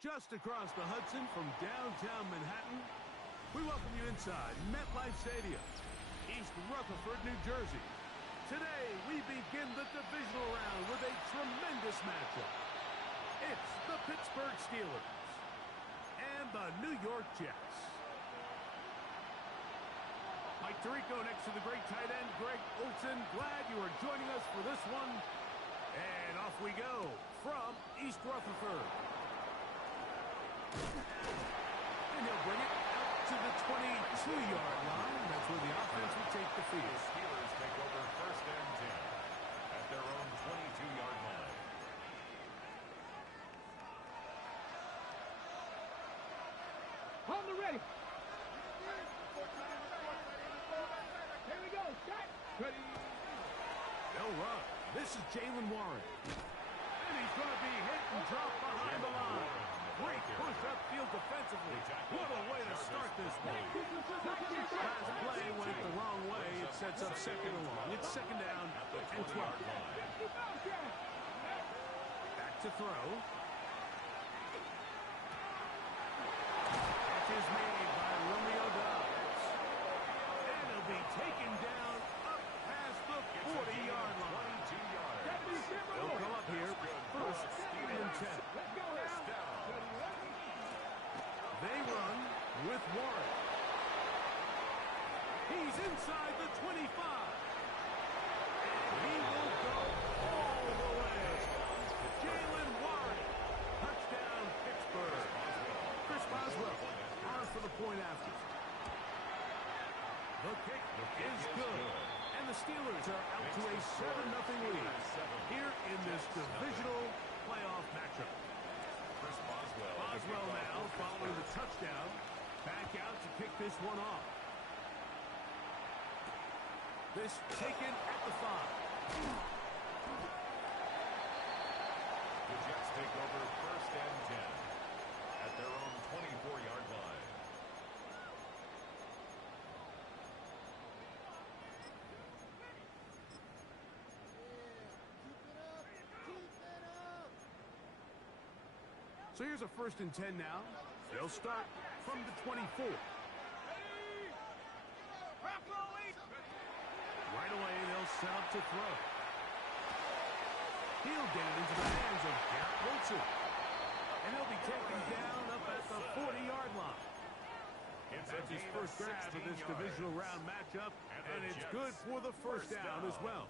Just across the Hudson from downtown Manhattan, we welcome you inside MetLife Stadium, East Rutherford, New Jersey. Today, we begin the divisional round with a tremendous matchup. It's the Pittsburgh Steelers and the New York Jets. Mike Tirico next to the great tight end, Greg Olsen. Glad you are joining us for this one. And off we go from East Rutherford. And he'll bring it out to the 22-yard line. That's where the offense will take the field. The Steelers take over first and 10 at their own 22-yard line. Hold it ready. Here we go. Shot. Ready. They'll run. This is Jaylen Warren. And he's going to be hit and dropped behind the line. Great push upfield defensively. What a way to start this one. Last play went the wrong way. It sets up second and long. It's second down and 12. Back to throw. Catch is made by Romeo Doubs. And he'll be taken down up past the 40-yard line. 22 yards. They'll come up here first and 10. They run with Warren. He's inside the 25. And he will go all the way. Jaylen Warren. Touchdown, Pittsburgh. Chris Boswell on for the point after. The kick is good. And the Steelers are out to a 7-0 lead here in this divisional playoff matchup. Boswell now following the touchdown. Back out to kick this one off. This taken at the 5. The Jets take over first and 10 at their own 24-yard line. So here's a first and 10 now. They'll start from the 24. Right away, they'll set up to throw. He'll get it into the hands of Garrett Wilson. And he'll be taken down up at the 40-yard line. That's his first grab of this divisional round matchup, and it's good for the first down as well.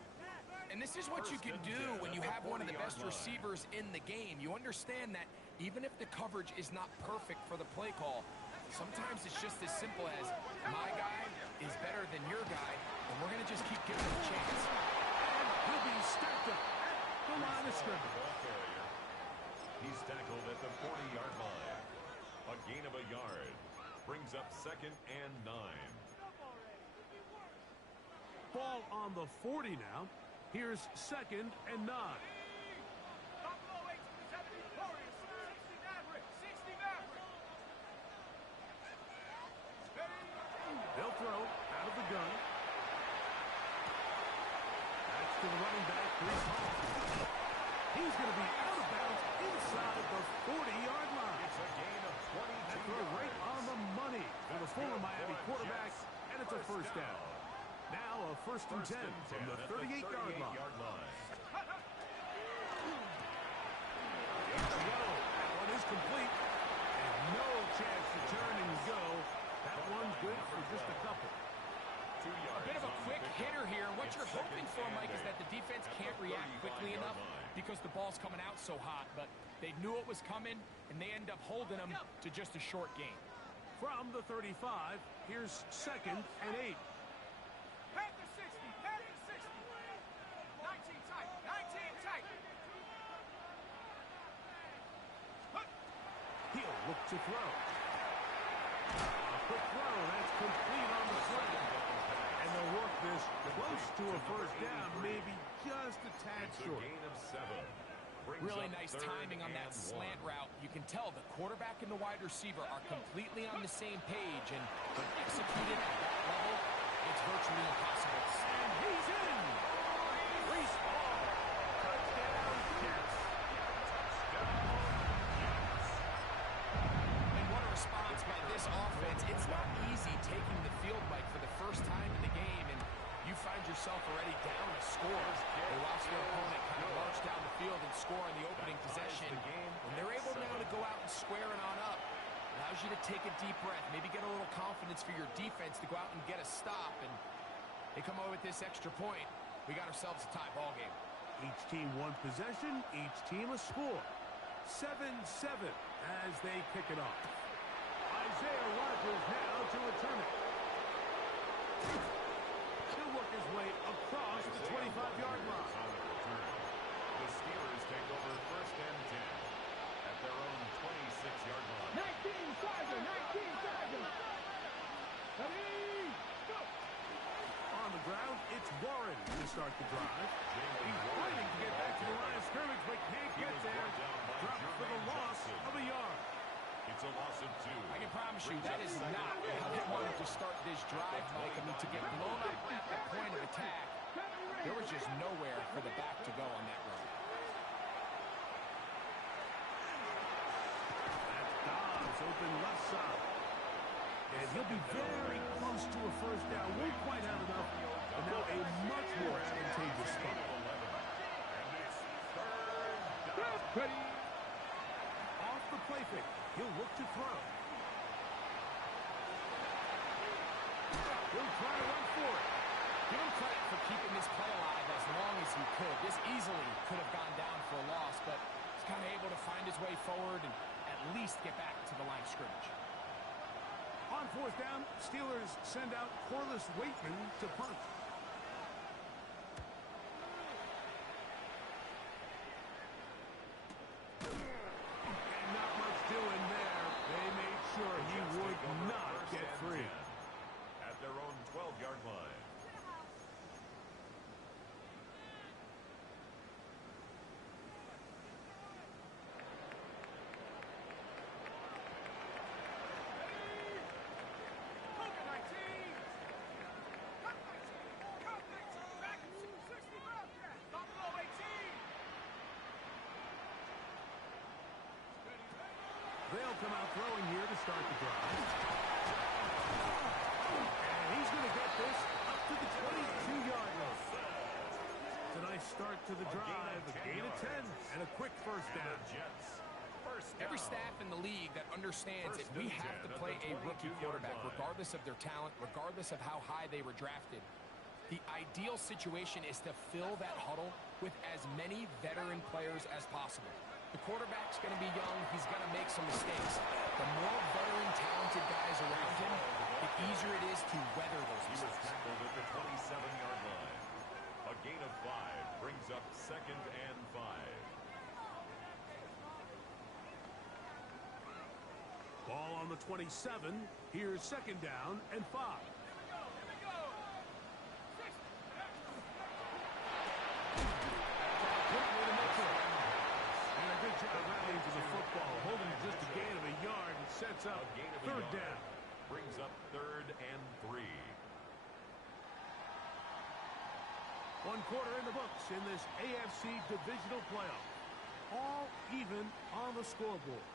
And this is what you can do when you have one of the best receivers in the game. You understand that even if the coverage is not perfect for the play call, sometimes it's just as simple as my guy is better than your guy, and we're going to just keep giving him a chance. And he'll be stacked up at the line of scrimmage. He's tackled at the 40-yard line. A gain of a yard brings up second and 9. Ball on the 40 now. Here's second and 9. They'll throw out of the gun. That's to the running back, Breece Hall. He's going to be out of bounds inside the 40-yard line. It's a gain of 22 That throw right on the money for the former Miami quarterback, and it's a first down. Now a first and 10 from the 38-yard line. That one is complete, and no chance to turn and go. That one's good for just a couple. A bit of a quick hitter here, and what you're hoping for, Mike, is that the defense can't react quickly enough because the ball's coming out so hot, but they knew it was coming, and they end up holding them to just a short gain. From the 35, here's second and 8. Pack the 60, pack the 60. 19 tight, 19 tight. He'll look to throw. A quick throw, that's complete on the slant. And they'll work this close to a first down, maybe just a tad short. Gain of 7. Really nice timing on that slant route. You can tell the quarterback and the wide receiver are completely on the same page, and when executed at that level, it's virtually impossible to see. And he's in! Breece Hall! Touchdown, Jets! before. They watch their opponent kind of march down the field and score on the opening possession. And they're able now to go out and square it on up. Allows you to take a deep breath, maybe get a little confidence for your defense to go out and get a stop. And they come away with this extra point. We got ourselves a tie ball game. Each team one possession, each team a score. 7-7 as they kick it off. Isaiah Rodgers now to return it. He'll work his way across the 25-yard line. The Steelers take over 1st and 10 at their own 26-yard line. 19 Chargers, 19 Chargers. Ready, go. On the ground, it's Warren to start the drive. He's fighting to get back to the line of scrimmage, but can't get there. Dropped for the loss of a yard. It's a loss of 2. I can promise you that is not how they wanted to start this drive, Mike. I mean, to get blown up at that point of attack, there was just nowhere for the back to go on that run. That's Dobbs open left side. And he'll be very close to a first down. Won't quite have enough, but now a much more advantageous spot. And it's 3rd down. Ready. Off the play fake. He'll look to throw. He'll try to run for it. Give him credit for keeping this play alive as long as he could. This easily could have gone down for a loss, but he's kind of able to find his way forward and at least get back to the line of scrimmage. On 4th down, Steelers send out Corliss Waitman to punt. And not much doing there. They made sure he would not get free. At their own 12-yard line. They'll come out throwing here to start the drive. And he's going to get this up to the 22-yard line. It's a nice start to the drive, a gain of 10, and a quick first down. Every staff in the league that understands that we have to play a rookie quarterback, regardless of their talent, regardless of how high they were drafted. The ideal situation is to fill that huddle with as many veteran players as possible. The quarterback's going to be young. He's going to make some mistakes. The more veteran, talented guys around him, the easier it is to weather those He was mistakes. tackled at the 27-yard line. A gain of 5 brings up 2nd and 5. Ball on the 27. Here's 2nd down and 5. Rallying to the football, holding just a gain of a yard and sets up 3rd down. Brings up 3rd and 3. 1 quarter in the books in this AFC divisional playoff. All even on the scoreboard.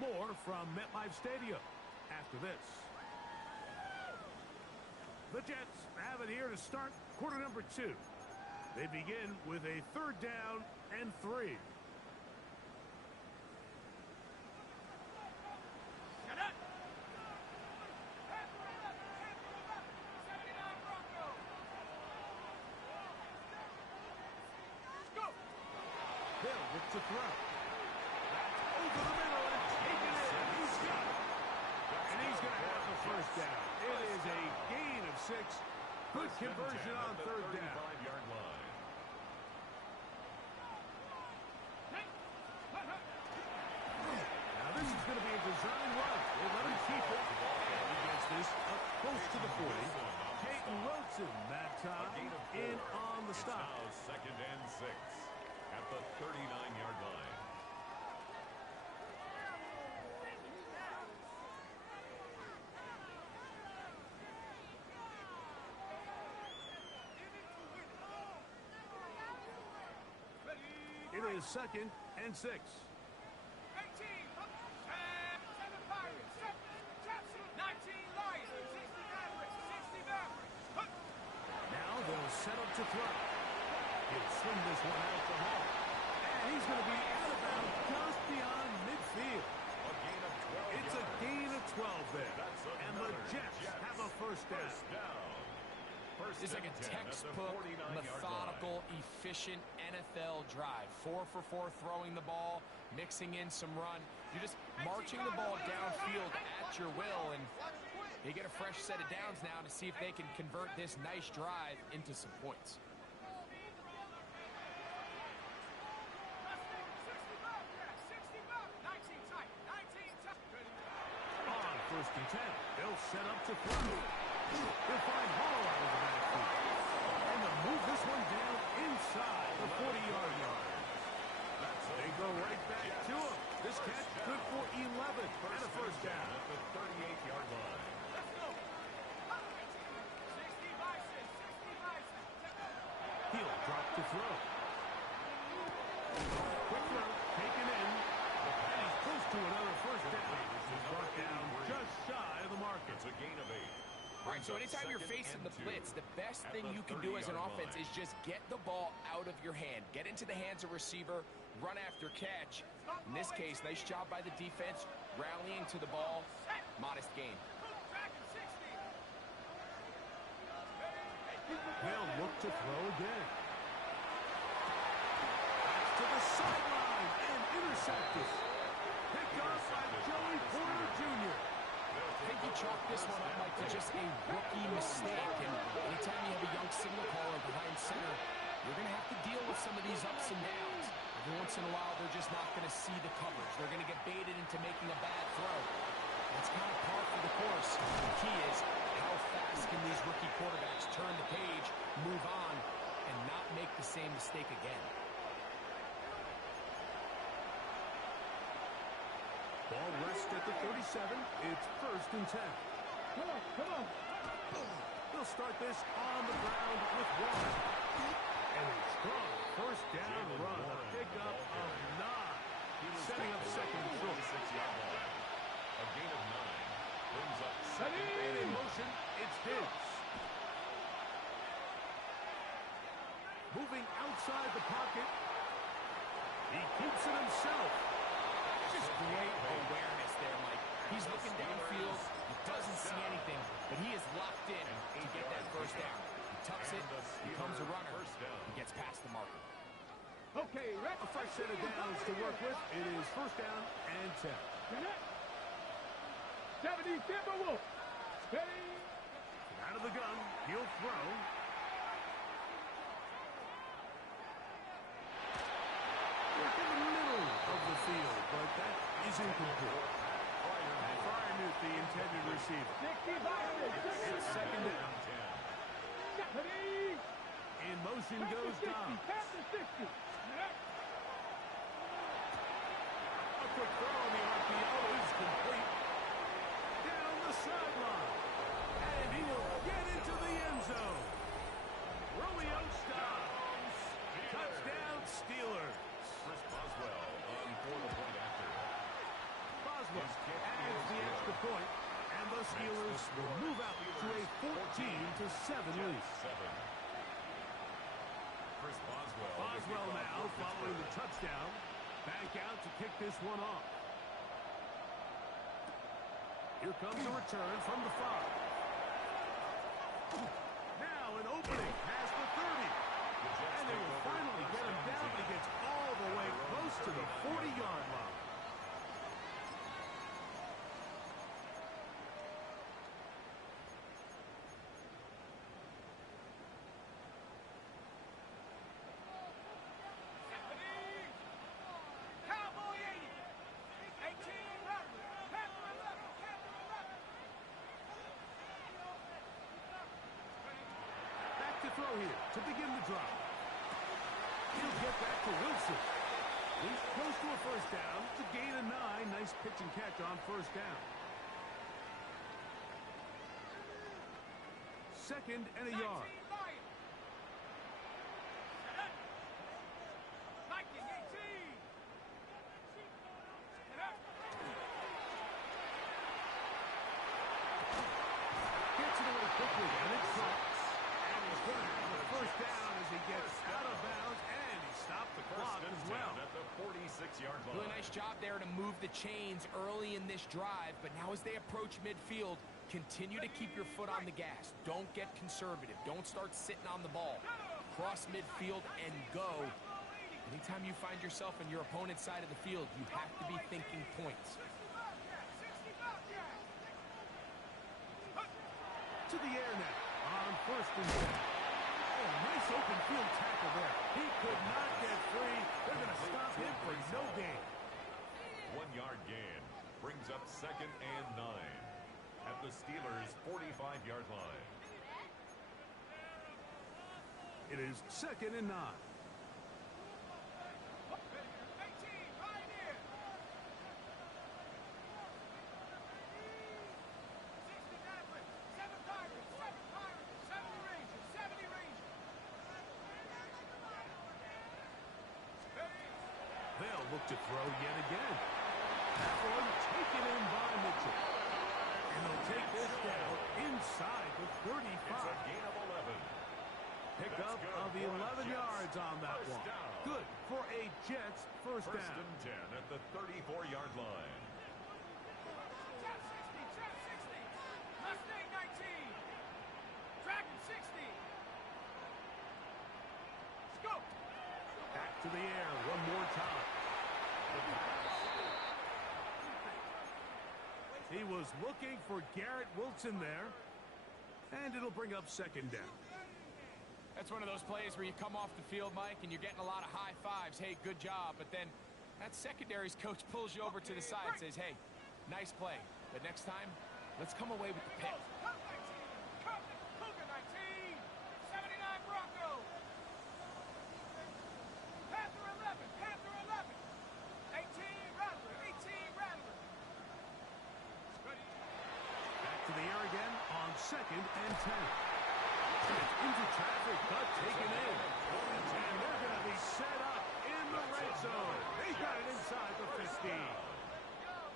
More from MetLife Stadium after this. The Jets have it here to start quarter number 2. They begin with a 3rd down and 3. They'll look to throw. That's over the middle and taken in. He's got it. And he's going to have the first down. It is a gain of 6. Good conversion on 3rd down. 35-yard line. Now this is going to be a design run. They let him keep it. And he gets this up close to the 40. Peyton Wilson that time in on the It's stop. now 2nd and 6 at the 39-yard line. It is 2nd and 6. 18. 7 Pirates. 19 Lions. 60 Mavericks. 60 Mavericks. Now they'll set up to throw. He'll swing this one out to home. And he's going to be out of bounds just beyond midfield. A gain of 12 It's a yards. gain of 12 there. That's And the another Jets have a first down. First down. First This is like and a 10 at the textbook, 49-yard methodical, line. efficient NFL drive. 4 for 4 throwing the ball, mixing in some run. You're just marching the ball downfield at your will, and they get a fresh set of downs now to see if they can convert this nice drive into some points. On first and 10, they'll set up to throw. He'll find Hall out of the backfield. And they'll move this one down inside the 40-yard line. They go right back to him. This catch good for 11 and a first down. At the 38-yard line. He'll drop to throw. Quick throw, taken in. And he's close to another first down. He's brought down just shy of the marker. It's a gain of 8. All right, so anytime you're facing the blitz, the best thing you can do as an offense is just get the ball out of your hand. Get into the hands of receiver, run after catch. In this case, nice job by the defense, rallying to the ball. Modest gain. They'll look to throw again. That's to the sideline and intercepted. Picked off by Joey Porter Jr. I think you chalk this one up, Mike, to just a rookie mistake. And anytime you have a young signal caller behind center, you're going to have to deal with some of these ups and downs. Every once in a while, they're just not going to see the coverage. They're going to get baited into making a bad throw. That's kind of par for the course. The key is how fast can these rookie quarterbacks turn the page, move on, and not make the same mistake again. Ball rests at the 37. It's first and 10. Come on. They'll start this on the ground with one. And a strong first down run. A pickup of 9. Setting up second and short. 46-yard line. A gain of 9. Brings up second And in motion, it's Diggs. Moving outside the pocket. He keeps it himself. Just great awareness there, Mike. He's looking downfield. He doesn't see anything, but he is locked in to get that first down. He tucks it, becomes a runner. He gets past the marker. Okay, a fresh set of downs to work with. It is first down and 10. 70, Timberwolf. Steady. Out of the gun, he'll throw. In the middle of the field, but that is incomplete. Freiermuth, the intended receiver. 60 boxes. It's second down. Steady. In motion goes Dobbs. Pass to 60. A quick throw on the RPO is complete. Down the sideline. And he will get into the end zone. Romeo Dobbs. Touchdown Steelers. Chris Boswell in for the point after. Boswell adds the extra point, and the Steelers will move out to a 14-7 lead. 7. Chris Boswell. Boswell now following the touchdown. Back out to kick this one off. Here comes a return from the 5. Now an opening past the 30. And they will finally get him down, but he gets all the way close to the 40-yard line. Cowboy 80. 18 left. Panther 11. Panther 11. Back to throw here to begin the drive. He'll get back to Wilson. He's close to a first down. It's a gain of 9. Nice pitch and catch on first down. Second and a 19 yard. Lions. Viking 18. Gets it away quickly, and it drops. And he's going to have a first down as he gets out of bounds, and he stopped the clock First and as well. 10 at the 46-yard line. Really nice job there to move the chains early in this drive, but now as they approach midfield, continue to keep your foot on the gas. Don't get conservative. Don't start sitting on the ball. Cross midfield and go. Anytime you find yourself on your opponent's side of the field, you have to be thinking points. To the air now on first and 10. Oh, nice open field tackle there. He could not get free. They're going to stop him for no gain. 1-yard gain brings up second and 9 at the Steelers' 45-yard line. It is second and 9. They'll look to throw yet again. That one taken in by Mitchell. And they'll take this down inside the 35. It's a gain of 11. Pickup of 11 yards on that one. Good for a Jets first First down. and 10 at the 34-yard line. Mustang 19. Dragon 60. Scope. Back to the air one more time. He was looking for Garrett Wilson there. And it'll bring up second down. That's one of those plays where you come off the field, Mike, and you're getting a lot of high fives. Hey, good job. But then that secondary's coach pulls you over to the side and says, hey, nice play. But next time, let's come away with the pick. Cougar 19. 79 Bronco. Panther 11. Panther 11. 18 Rattler. 18 Rattler. Back to the air again on second and 10. Into traffic, but taken in. And they're going to be set up in the red zone. They got it inside the 15.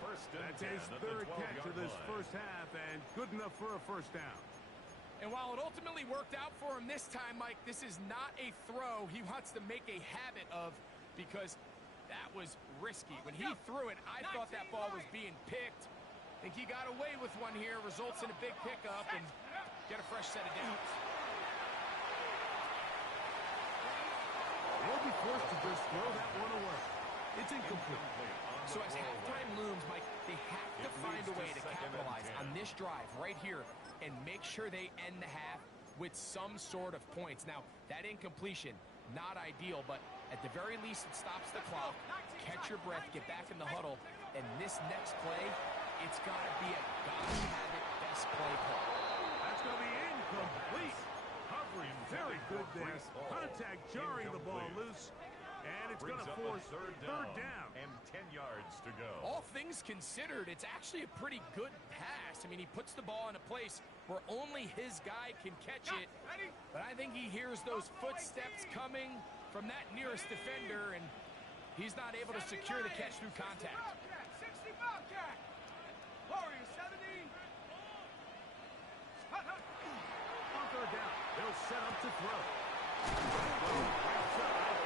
First and That's 10 his at the third catch 12-yard of this line. first half, and good enough for a first down. And while it ultimately worked out for him this time, Mike, this is not a throw he wants to make a habit of because that was risky. When he threw it, I thought that ball was being picked. I think he got away with one here, results in a big pickup, and get a fresh set of downs. They'll be forced to just throw that one away. It's incomplete. So as halftime looms, Mike, they have to find a way to capitalize on this drive right here and make sure they end the half with some sort of points. Now, that incompletion, not ideal, but at the very least, it stops the clock. Catch your breath, get back in the huddle, and this next play, it's got to be a God-have-it best play call. That's going to be incomplete. Covering very good there. Contact jarring the ball loose. And it's going to force third down. And 10 yards to go. All things considered, it's actually a pretty good pass. I mean, he puts the ball in a place where only his guy can catch it. But I think he hears those footsteps coming from that nearest defender, and he's not able to secure the catch through contact. 60 Bobcat. Warrior 70. On third down, they'll set up to throw.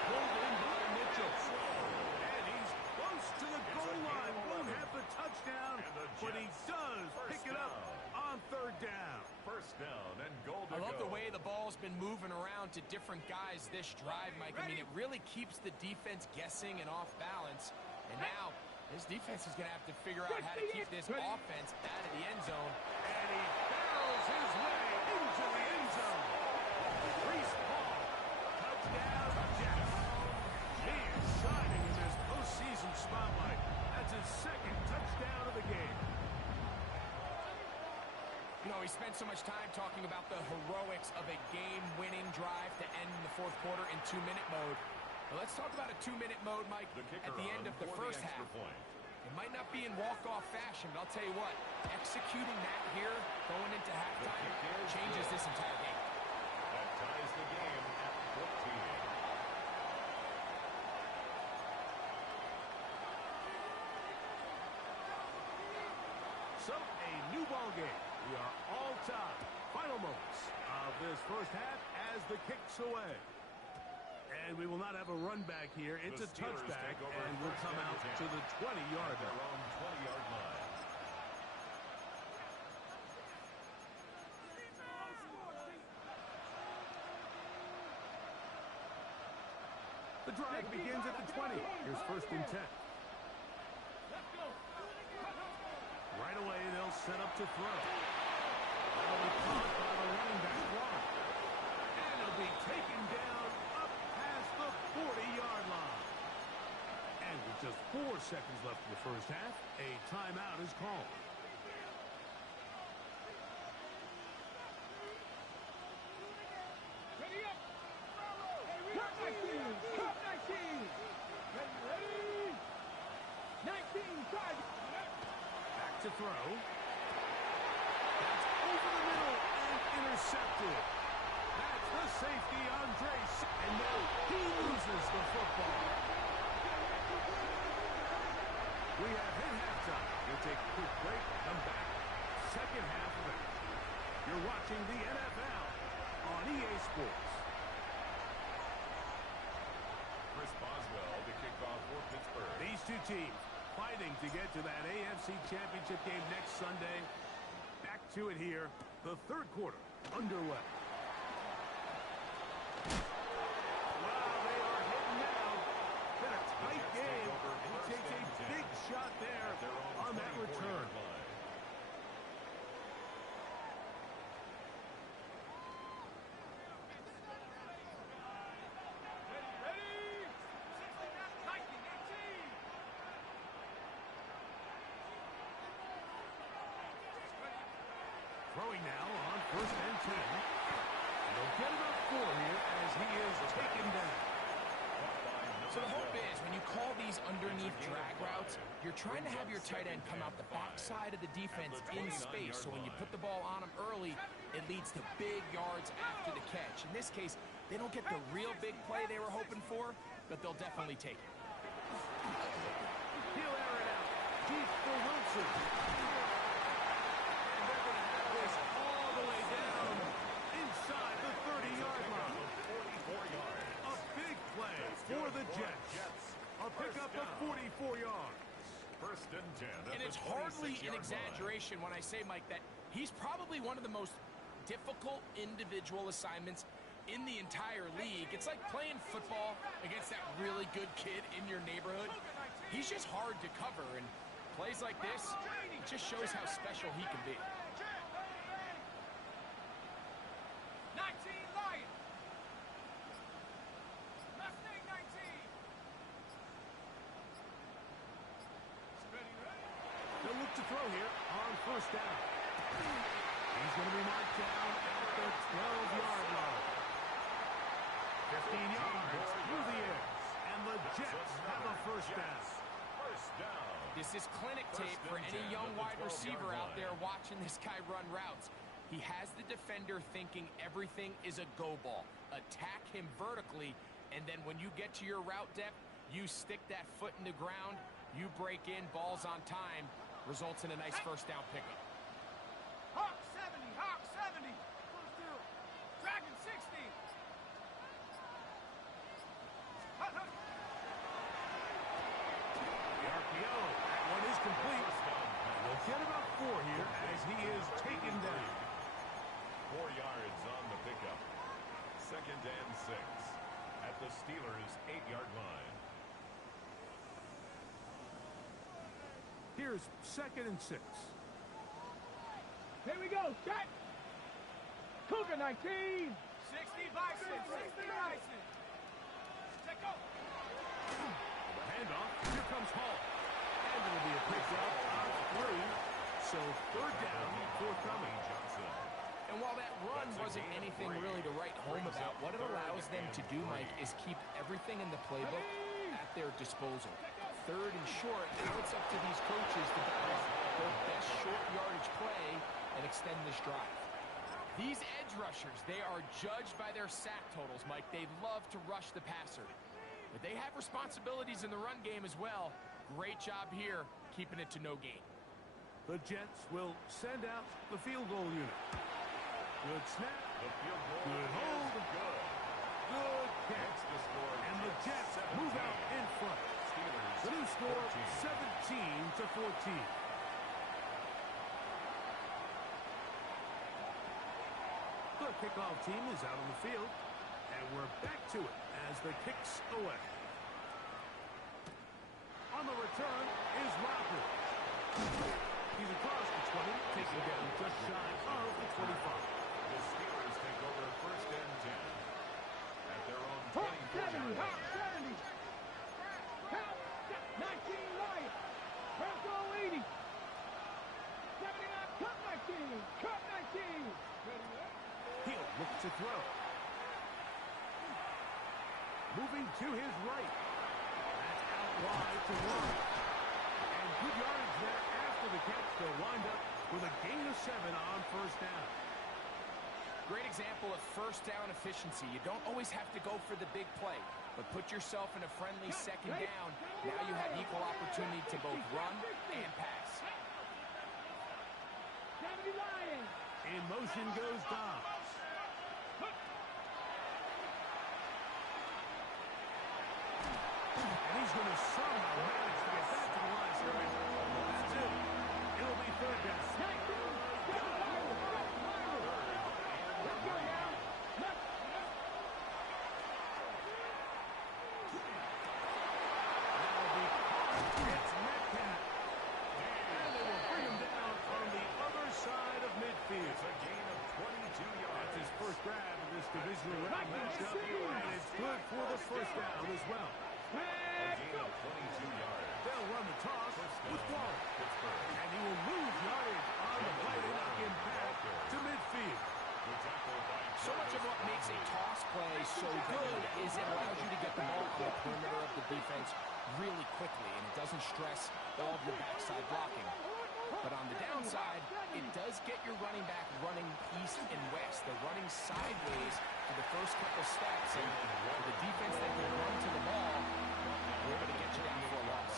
Pulled in by Mitchell. And he's close to the goal line. Won't have the touchdown, but he does pick it up on third down. First down and goal to I love go. the way the ball's been moving around to different guys this drive, Mike. I mean, it really keeps the defense guessing and off balance. And now, this defense is going to have to figure out how to keep this offense out of the end zone. And he barrels his way into the end zone. Reese Paul, touchdown, Jets. He is shining in this postseason spotlight. That's his second touchdown of the game. You know, we spent so much time talking about the heroics of a game-winning drive to end the fourth quarter in 2-minute mode. Well, let's talk about a 2-minute mode, Mike, at the end of the first half. It might not be in walk-off fashion, but I'll tell you what, executing that here, going into halftime, changes this entire game. That ties the game at 14. So, a new ball game. We are all tied. Final moments of this first half as the kick's away. And we will not have a run back here. It's a touchback, and we'll come out to the 20-yard line. Their own 20-yard line. The drive begins at the 20. Here's first and 10. Right away, they'll set up to throw. That'll be caught by the running back Warren. And it'll be taken down up past the 40-yard line. And with just 4 seconds left in the first half, a timeout is called. Ready up. Cut 19. Cut 19. Ready. 19. Side. Back to throw. That's over the middle and intercepted. That's the safety, Andres. And no, he loses the football. We have hit halftime. We'll take a quick break, come back. Second half of it. You're watching the NFL on EA Sports. Chris Boswell to kick off for Pittsburgh. These two teams fighting to get to that AFC Championship game next Sunday. Back to it here. The third quarter underway. Wow, they are hitting now. Been a tight game. And he takes a big shot there on that return. Throwing now on first and 10. And they'll get about 4 here as he is taken down. So the hope is when you call these underneath drag routes, you're trying to have your tight end come out the backside of the defense in space. So when you put the ball on him early, it leads to big yards after the catch. In this case, they don't get the real big play they were hoping for, but they'll definitely take it. He'll air it out. Deep for Wilson. And they're going to have this all the way down inside the 30-yard line. 44 yards. A big play for the Jets. A pickup of 44 yards. First and 10. And it's hardly an exaggeration when I say, Mike, that he's probably one of the most difficult individual assignments in the entire league. It's like playing football against that really good kid in your neighborhood. He's just hard to cover, and plays like this, it just shows how special he can be. 19 Lions. Mustang 19. They'll look to throw here on first down. He's going to be marked down at the 12-yard line. 15 yards through the air. And the Jets have a first down. First down. This is clinic tape for any young wide receiver out there watching this guy run routes. He has the defender thinking everything is a go ball. Attack him vertically, and then when you get to your route depth, you stick that foot in the ground, you break in, balls on time, results in a nice first down pickup. Hawk 70. Hawk 70. Dragon 60. The RPO. That one is complete. We'll get about 4 here as he is taken down. 4 yards on the pickup. Second and 6 at the Steelers' 8-yard line. Here's second and 6. Here we go. Shot. Cougar 19. 60 Bison. 60 Bison. Check go. The handoff. Here comes Hall. And it'll be a pickup of 3. So third down, forthcoming. Johnson. And while that run wasn't anything really to write home about, what it allows them to do, Mike, is keep everything in the playbook at their disposal. Third and short, now it's up to these coaches to balance their best short yardage play and extend this drive. These edge rushers, they are judged by their sack totals, Mike. They love to rush the passer. But they have responsibilities in the run game as well. Great job here, keeping it to no gain. The Jets will send out the field goal unit. Good snap. The field goal Good hold. is good. Good catch. That's the score. And the Jets 17. move out in front. Steelers The new score, 14. 17-14. The kickoff team is out on the field, and we're back to it as the kicks away. On the return is Rocker. He's across the 20, taking down just shy of the 25. The Steelers take over first and 10 at their own 24-yard 70, line. 70. Count, 19 Lions. Bronco 80. 79, cut 19. Cut 19. He'll look to throw. Moving to his right. That's out wide to one. And good yardage there after the catch. They'll wind up with a gain of 7 on first down. Great example of first down efficiency. You don't always have to go for the big play, but put yourself in a friendly second down. Now you have equal opportunity to both run and pass. 70 Lions. In motion goes Dobbs. And he's going to somehow manage to get back to the line of scrimmage. That's it. It'll be third down. 19. Let's go now. Let's It's Metcalf. And they will bring him down on the other side of midfield. It's a gain of 22 yards. That's his first grab of this divisional round matchup. And it's good for the first down as well. A gain of 22 yards. They'll run the toss First with down, Waller. Pittsburgh. And he will lose yardage on the play to knock him back to midfield. The tackle by So much of what makes a toss play so good is it allows you to get the ball on the perimeter of the defense really quickly, and it doesn't stress all of your backside blocking. But on the downside, it does get your running back running east and west. They're running sideways for the first couple steps, and for the defense that can run to the ball, we're going to get you down for a loss.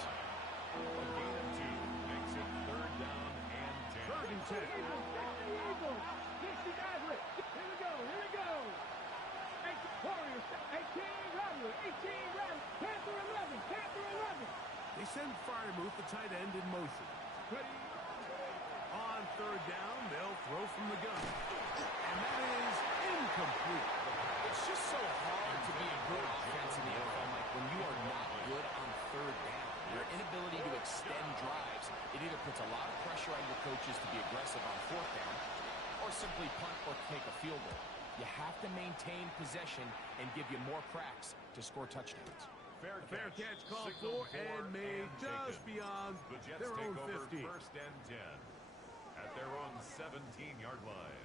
A gain of 2 makes it third down and 10. Third and 10. Eagles. 60 Maverick. Here we go. Here we go. 18 Warriors. 18 Rattler. 18 Rattler. Panther 11. Panther 11. They send Freiermuth, the tight end, in motion. Ready. On third down, they'll throw from the gun. And that is incomplete. It's just so hard to be a good offense in the NFL, Mike, when you are not good on third down. Your inability to extend drives, it either puts a lot of pressure on your coaches to be aggressive on fourth down, or simply punt or take a field goal. You have to maintain possession and give you more cracks to score touchdowns. Fair catch called Signal for and made just taken. beyond The Jets their take own over 50. first and 10 at their own 17-yard line.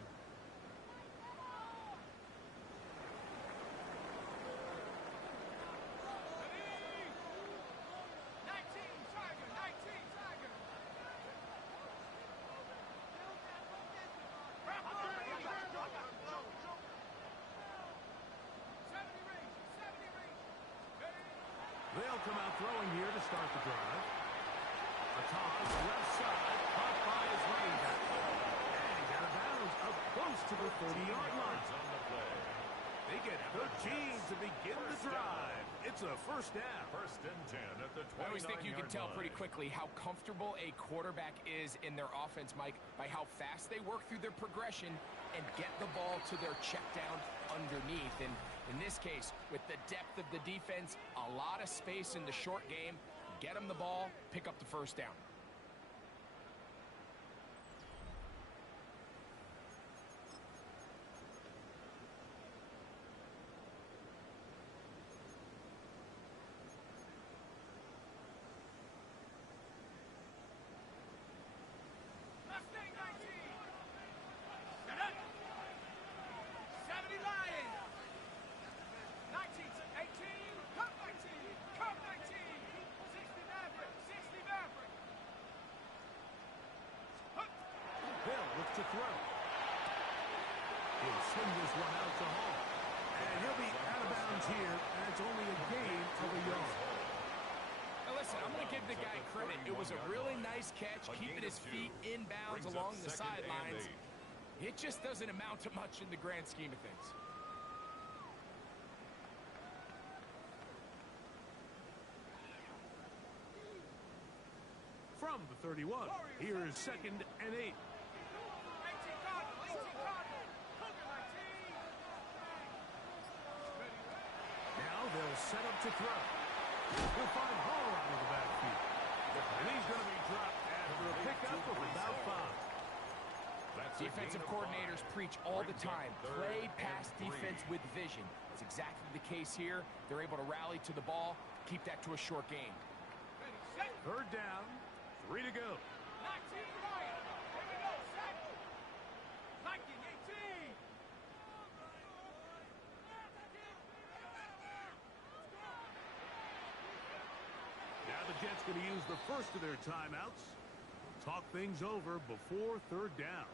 They'll come out throwing here to start the drive. A toss left side, caught by his running back. And he's out of bounds up close to the 30-yard line. On the play. They get 13 to begin the drive. It's a first down. First and 10 at the 29-yard line. I always think you can tell pretty quickly how comfortable a quarterback is in their offense, Mike, by how fast they work through their progression and get the ball to their check down underneath. And in this case, with the depth of the defense, a lot of space in the short game, get them the ball, pick up the first down. Mustang 19. 70 Lions. 19, 18, Cup 19, Cup 19, 60 Maverick, 60 Maverick. They'll look to throw. He'll swing this one out to Hall. And he'll be out of bounds here, and it's only a gain of a yard. Now listen, I'm going to give the guy credit. It was a really nice catch, keeping his feet in bounds along the sidelines. It just doesn't amount to much in the grand scheme of things. From the 31, here is 2nd and 8. 18 Cardinal, 18 Cardinal. Cougar 19. Now they'll set up to throw. He'll find Hall out of the backfield. And he's going to be dropped after a pickup of about 5. Defensive coordinators preach all the time. Play pass defense with vision. That's exactly the case here. They're able to rally to the ball, keep that to a short game. Ready, set. 3rd down, 3 to go. 19 Bryant. Here we go, set. 19, 18. Now the Jets going to use the first of their timeouts. Talk things over before 3rd down.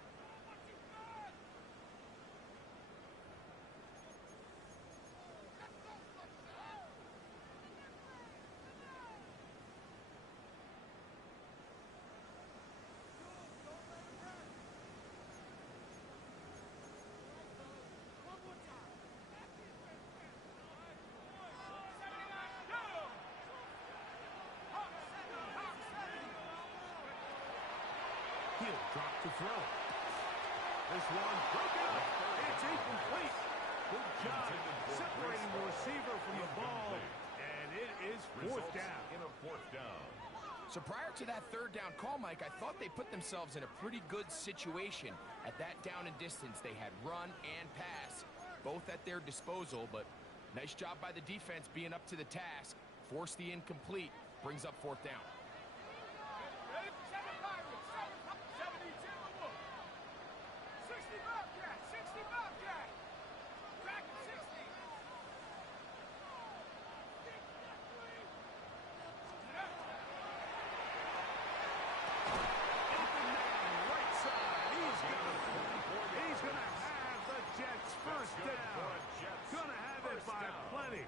He'll drop to throw. This one broken up. It's incomplete. Good job separating the receiver from the ball. And it is 4th down. In a 4th down. So prior to that 3rd down call, Mike, I thought they put themselves in a pretty good situation. At that down and distance, they had run and pass, both at their disposal, but nice job by the defense being up to the task. Force the incomplete, brings up 4th down. Ready, 7 Pirates, 72 Wolf. 60 Bobcat, 60 Bobcat. Kraken 60. Open man, right side. He's going to have the Jets first down. Going to have it by plenty.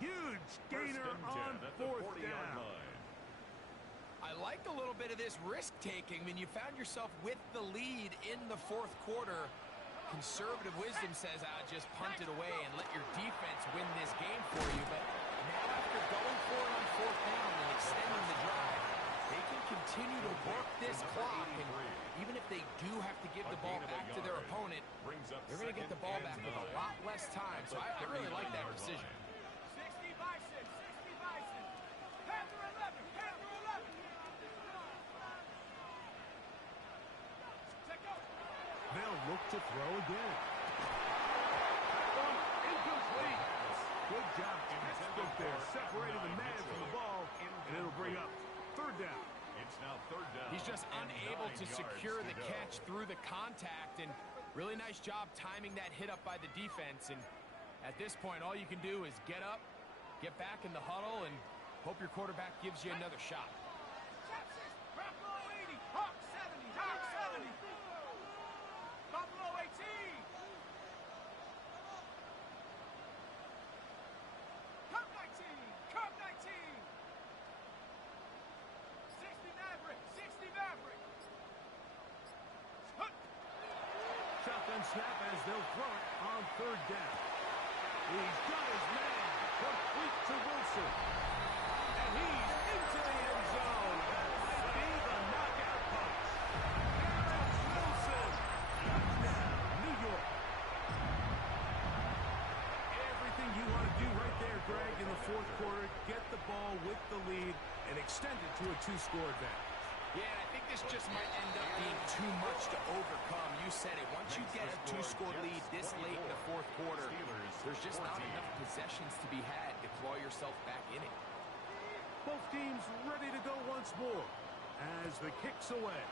Huge gainer on 4th down. I like a little bit of this risk-taking when you found yourself with the lead in the 4th quarter. Conservative wisdom says, just punt it away and let your defense win this game for you. But now after going for it on 4th down and extending the drive, they can continue to work this clock. And even if they do have to give the ball back to their opponent, they're going to get the ball back with a lot less time. So I really like that decision. 60 Bison, 60 Bison. Panther 11, Panther 11. Check out. They'll look to throw again. That one incomplete. Good job. Textbook there, separating the man from the ball, and it'll bring up 3rd down. It's now 3rd down. He's just and unable 9 to yards secure to the go. catch through the contact, and really nice job timing that hit up by the defense. And at this point, all you can do is get up, get back in the huddle, and hope your quarterback gives you another shot. Texas, Buffalo 80, Hawk 70, Hawk 70. Buffalo 18. Cup 19, Cup 19. 60 Maverick, 60 Maverick. Hunt. Shotgun snap as they'll throw it on 3rd down. He's got his man. Complete to Wilson. And he's into the end zone. That might be the knockout punch. Garrett Wilson. Touchdown, New York. Everything you want to do right there, Greg, in the 4th quarter. Get the ball with the lead and extend it to a 2-score advantage. Yeah, I think this just might end up being too much to overcome. You said it. Once you get a 2-score lead this late in the 4th quarter, there's just not enough possessions to be had to claw yourself back in it. Both teams ready to go once more as the kick's away.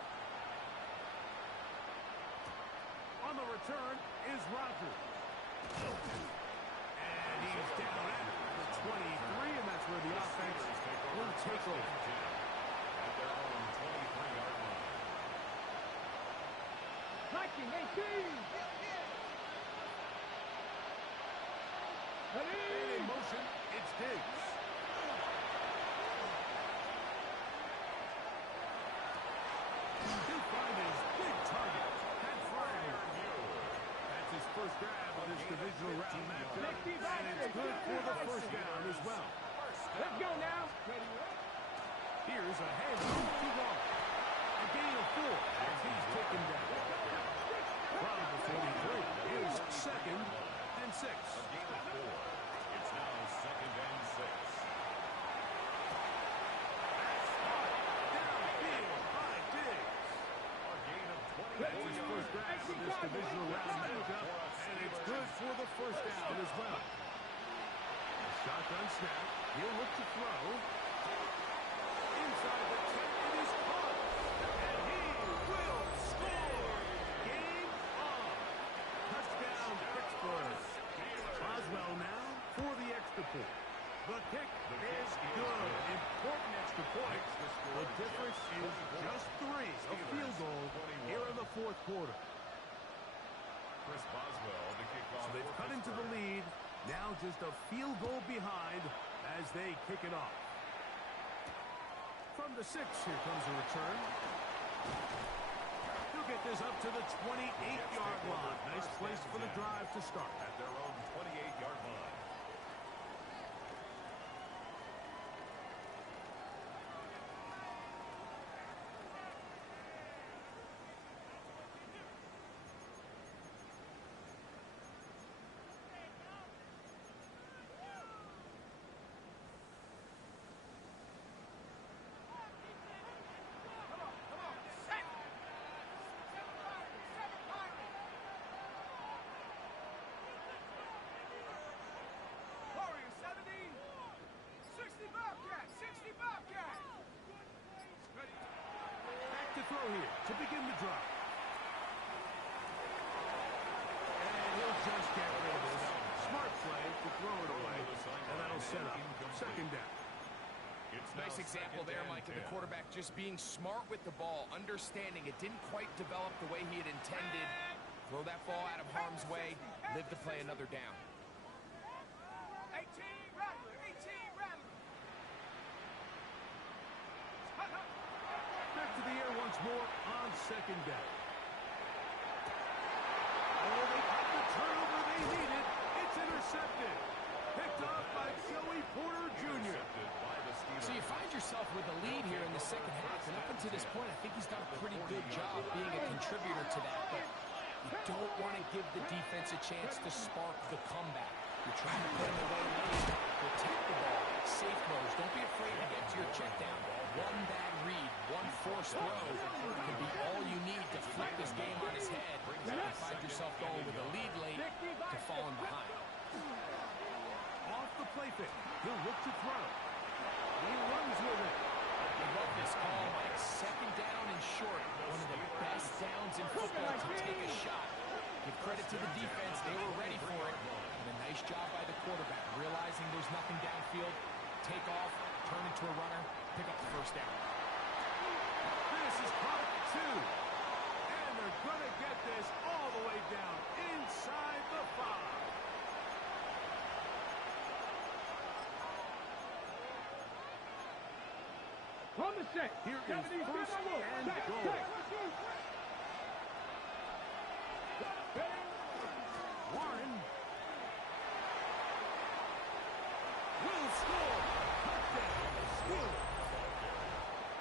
On the return is Rodgers. And he's down at the 23, and that's where the offense will take over. At their own 23-yard line. 19, 18. And in motion, it's Diggs. first grab of this divisional round matchup, and it's good for the first down as well. Let's go now. Here's a handoff to Wall. A gain of 4 as he's taken down. From the 43, here's 2nd and 6. A gain of 4. It's now 2nd and 6. Downfield by Diggs. A gain of 20. That's his first grab of this divisional round matchup, and it's good for the first down as well. A shotgun snap. He'll look to throw. Inside the 10, it is caught. And he will score. Game on. Touchdown, Pittsburgh. Boswell now for the extra point. The kick is good. Important extra point. The difference is just 3. A field goal here in the 4th quarter. Chris Boswell, the kickoff. So they've cut into the lead. Now just a field goal behind as they kick it off. From the 6, here comes a return. He'll get this up to the 28-yard line. Nice place for the drive to start. At their own 28-yard line. Warriors 70. 60 Bobcat. 60 Bobcat. Ready. Back to throw here to begin the drive. And he'll just get rid of this. Smart play to throw it away. And that'll set up 2nd down. It's now Nice example 2nd there, and Mike, of the 10. quarterback just being smart with the ball, understanding it didn't quite develop the way he had intended. Throw that ball out of harm's way, live to play another down. 18 Rattler. 18 Rattler. Hut, hut. Back to the air once more on 2nd down. Oh, they got the turnover they needed. It's intercepted. Picked off by Joey Porter Jr. Intercepted by the Steelers. So you find yourself with a lead here in the 2nd half, and up until this point, I think he's done a pretty good job being a contributor to that, but you don't want to give the defense a chance to spark the comeback. You're trying to put him away late, protect the ball, safe throws. Don't be afraid to get to your check down. One bad read, one forced throw can be all you need to flip this game on his head and find yourself going with a lead late to falling behind. Off the play fake. He'll look to throw. He runs with it. I love this call, Mike. 2nd down and short. One of the best downs in football to take a shot. Give credit to the defense. They were ready for it. And a nice job by the quarterback. Realizing there's nothing downfield. Take off, turn into a runner, pick up the 1st down. This is caught at 2. And they're going to get this all the way down inside the 5. On the set. Here is 1st and goal. Warren will score. Touchdown. Steelers.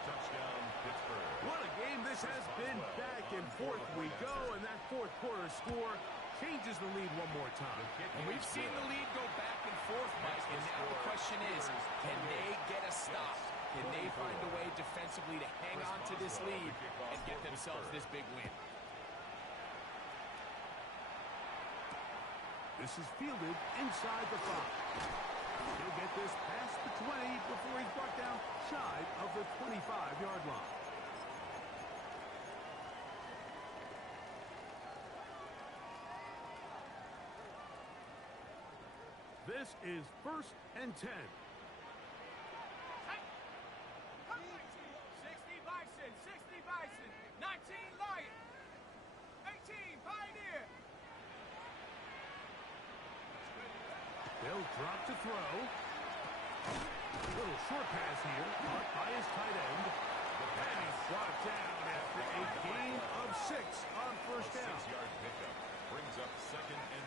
Touchdown, Pittsburgh. What a game this has been. Back and forth we go, and that 4th quarter score changes the lead one more time. And we've seen the lead go back and forth, Mike, and now the question is, can they get a stop? Can they find a way defensively to hang on to this lead and get themselves this big win? This is fielded inside the 5. He'll get this past the 20 before he's brought down shy of the 25-yard line. This is 1st and 10. 60 Bison. 60 Bison. 19 Lion. 18 Pioneer. They'll drop to throw. Little short pass here, caught by his tight end. And he's brought down after a gain of 6 on 1st down. 6-yard pickup brings up 2nd and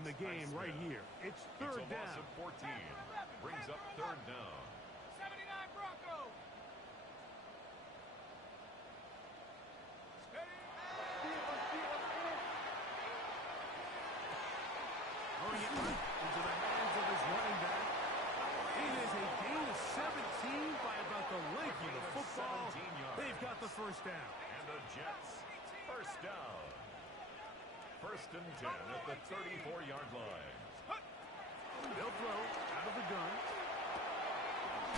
in the game right here. It's third It's a loss down. of 14. Brings up third down. 79 Broncos. Steady. Throwing it right into the hands of his running back. It is a gain of 17 by about the length of the football. 17 yards. They've got the first down. And the Jets, first down. First and 10 at the 34-yard line. They'll throw out of the gun.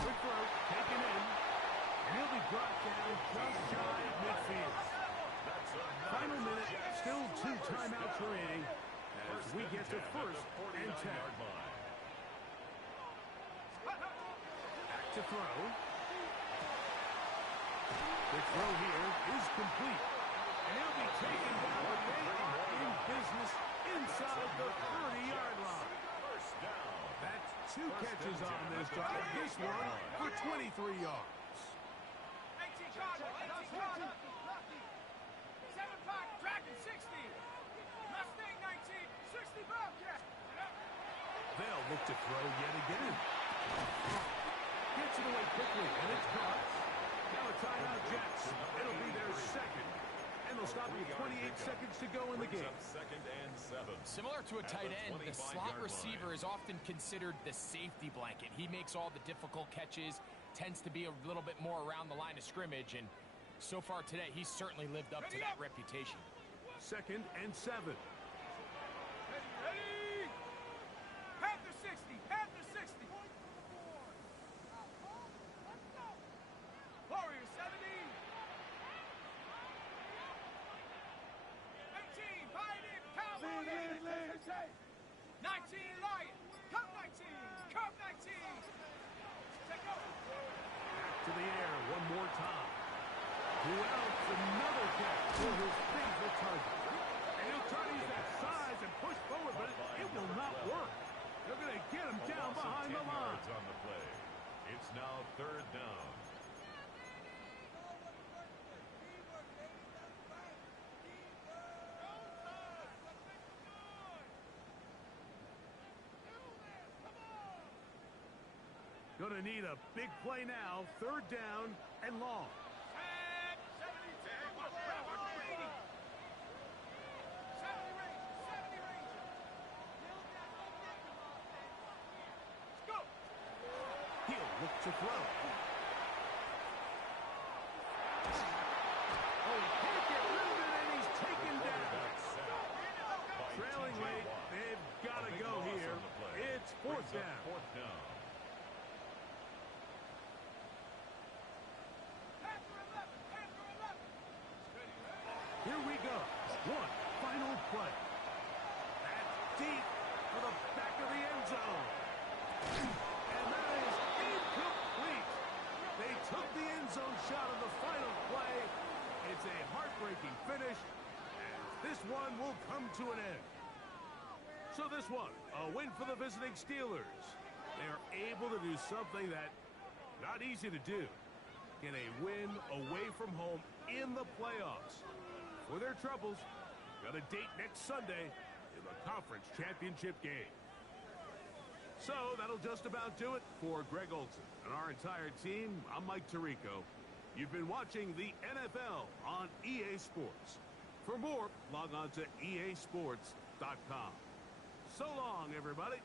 Quick throw, taken in. And he'll be brought down just shy of midfield. That's a Final minute, still 2 timeouts remaining as we get to first and 10. line. Back to throw. The throw here is complete. And he'll be taken down, but they are in business inside the 30-yard line. First down. That's 2 catches on this drive. This one for 23 yards. 18 Cardinal, 18 Cardinal. 7-5 Dragon, 60. Mustang, 19. 60 Bobcat. They'll look to throw yet again. Gets it away quickly, and it's caught. Now a timeout, Jets. It'll be their second. And they'll stop with 28 seconds to go in the game. Second and 7. Similar to a At tight the end, the 25-yard slot line. receiver is often considered the safety blanket. He makes all the difficult catches, tends to be a little bit more around the line of scrimmage, and so far today, he's certainly lived up to that reputation. Second and 7. Ready, ready. Panther 60, Panther 60. Warrior 70. 18, Pioneer, Cowboy 19, Lion. Cub 19, Cub 19. Take over. Back to the air one more time. Who else? Another catch for his favorite target. And he'll try to use that size and push forward, but it will not work. They're going to get him down A loss of behind 10 the line. yards on the play. It's now third down. Going to need a big play now. Third down and long. 70 Ranger. 70 Ranger. Let's go. He'll look to throw. Oh, he can't get rid of it, and he's taken down. Quarterback sack by Trailing T.J. late. Watt. They've got A to big go loss here. on the play. It's fourth Brings up down. Fourth down. Panther 11, Panther 11. Ready, ready. Here we go. One final play. That's deep for the back of the end zone. And that is incomplete. They took the end zone shot of the final play. It's a heartbreaking finish, and this one will come to an end. So this one, a win for the visiting Steelers. They're able to do something that not easy to do. Get a win away from home in the playoffs. For their troubles, got a date next Sunday in the conference championship game. So that'll just about do it for Greg Olson and our entire team. I'm Mike Tirico. You've been watching the NFL on EA Sports. For more, log on to easports.com. So long, everybody.